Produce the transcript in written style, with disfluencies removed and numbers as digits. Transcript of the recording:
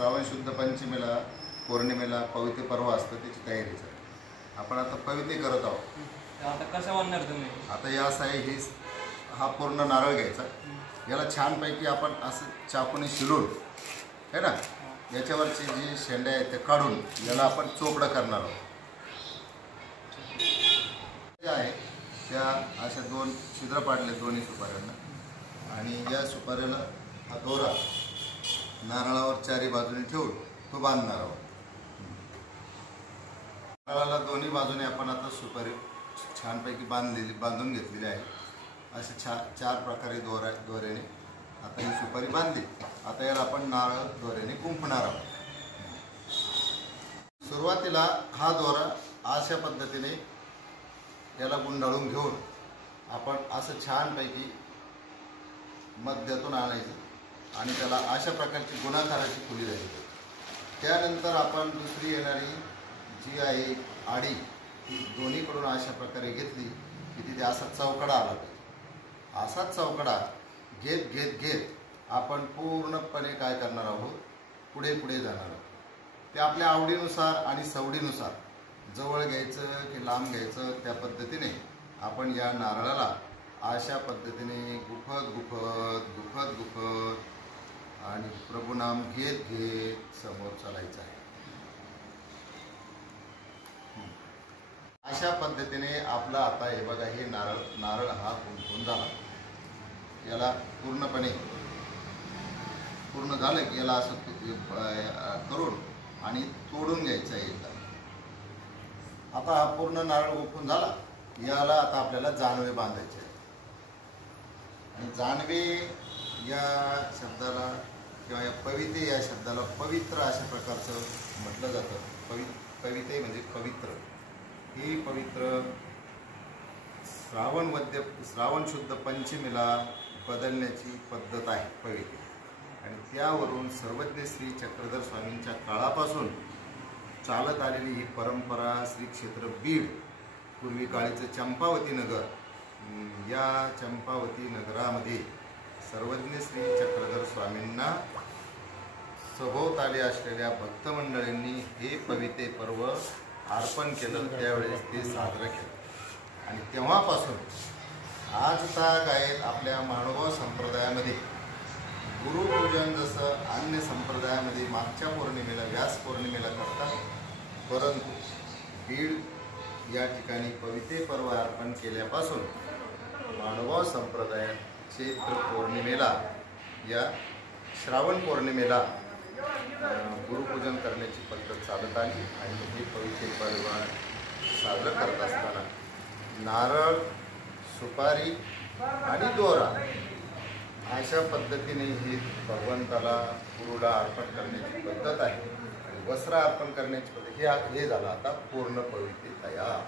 श्रावण शुद्ध पंचमीला पौर्णिमेला पवित्र पर्व असतं, त्याची तयारी आहे. आपण आता पवित्र करत आहोत. आता कसं बनणार तुम्ही? आता या असं आहे, हा पूर्ण नारळ घ्यायचा. याला छानपैकी आपण असं चाकूने शिलून है ना, याच्यावरचे जे शेंडे आहेत ते काढून याला आपण चोपडं करणार आहोत. ज्या आहे त्या अशा 2 छिद्र पाडले दोन्ही सुपाऱ्यांना, आणि या सुपाऱ्याला हा दोरा नारळावर चारी बाजूने ठेवून तो बांधणार आहोत. नारळाला दोन्ही बाजूने आपण आता सुपारी छानपैकी बांधून घेतलेली आहे. असे 4 प्रकारे दोऱ्याने आता ही सुपारी बांधली. आता याला आपण नारळ दोऱ्याने गुंफणार आहोत. सुरुवातीला हा दोरा अशा पद्धतीने याला गुंडाळून घेऊन आपण असं छानपैकी मध्यातून आणायचं आणि त्याला अशा प्रकारची गुणाकाराची फुली द्यायची. त्यानंतर आपण दुसरी येणारी जी आहे आडी, ती दोन्हीकडून अशा प्रकारे घेतली की तिथे असा चौकडा आला पाहिजे. असाच चौकडा घेत घेत घेत आपण पूर्णपणे काय करणार आहोत, पुढे पुढे जाणार आहोत. ते आपल्या आवडीनुसार आणि सवडीनुसार जवळ घ्यायचं की लांब घ्यायचं, त्या पद्धतीने आपण या नारळाला अशा पद्धतीने गुफत गुफत गुफत गुफत आणि प्रभुनाम घेत घेत समोर चालायचं आहे. अशा पद्धतीने आपला आता हे बघा, हे नारळ हा गुंफून झाला. याला पूर्ण झालं की याला असं करून आणि तोडून घ्यायचं आहे एकदा. आता हा पूर्ण नारळ गुंफून झाला. याला आता आपल्याला जानवे बांधायचे आहे. आणि जानवे या शब्दाला किंवा या पविते या शब्दाला पवित्र अशा प्रकारचं म्हटलं जातं. पविते म्हणजे पवित्र. ही पवित्र श्रावण शुद्ध पंचमीला बदलण्याची पद्धत आहे पवित्र. आणि त्यावरून सर्वज्ञ श्री चक्रधर स्वामींच्या काळापासून चालत आलेली ही परंपरा श्री क्षेत्र बीड, पूर्वी काळीचं चंपावती नगर, या चंपावती नगरामध्ये सर्वज्ञ श्री चक्रधर स्वामींना सभोवताली असलेल्या भक्तमंडळींनी हे पविते पर्व अर्पण केलं. त्यावेळेस ते साजरं केलं. आणि तेव्हापासून आज ताग आहेत आपल्या मानव संप्रदायामध्ये गुरुपूजन जसं अन्य संप्रदायामध्ये मागच्या पौर्णिमेला व्यास पौर्णिमेला करतात, परंतु बीड या ठिकाणी पविते पर्व अर्पण केल्यापासून मानव संप्रदायात चैत्र पौर्णिमेला या श्रावण पौर्णिमेला गुरुपूजन करण्याची पद्धत चालत आली. आणि हे पवित्र पर्व साजरं करत असताना नारळ, सुपारी आणि दोरा अशा पद्धतीने ही भगवंताला गुरुला अर्पण करण्याची पद्धत आहे. आणि वस्त्र अर्पण करण्याची पद्धत हे झालं आता पूर्ण पवित्र तयार.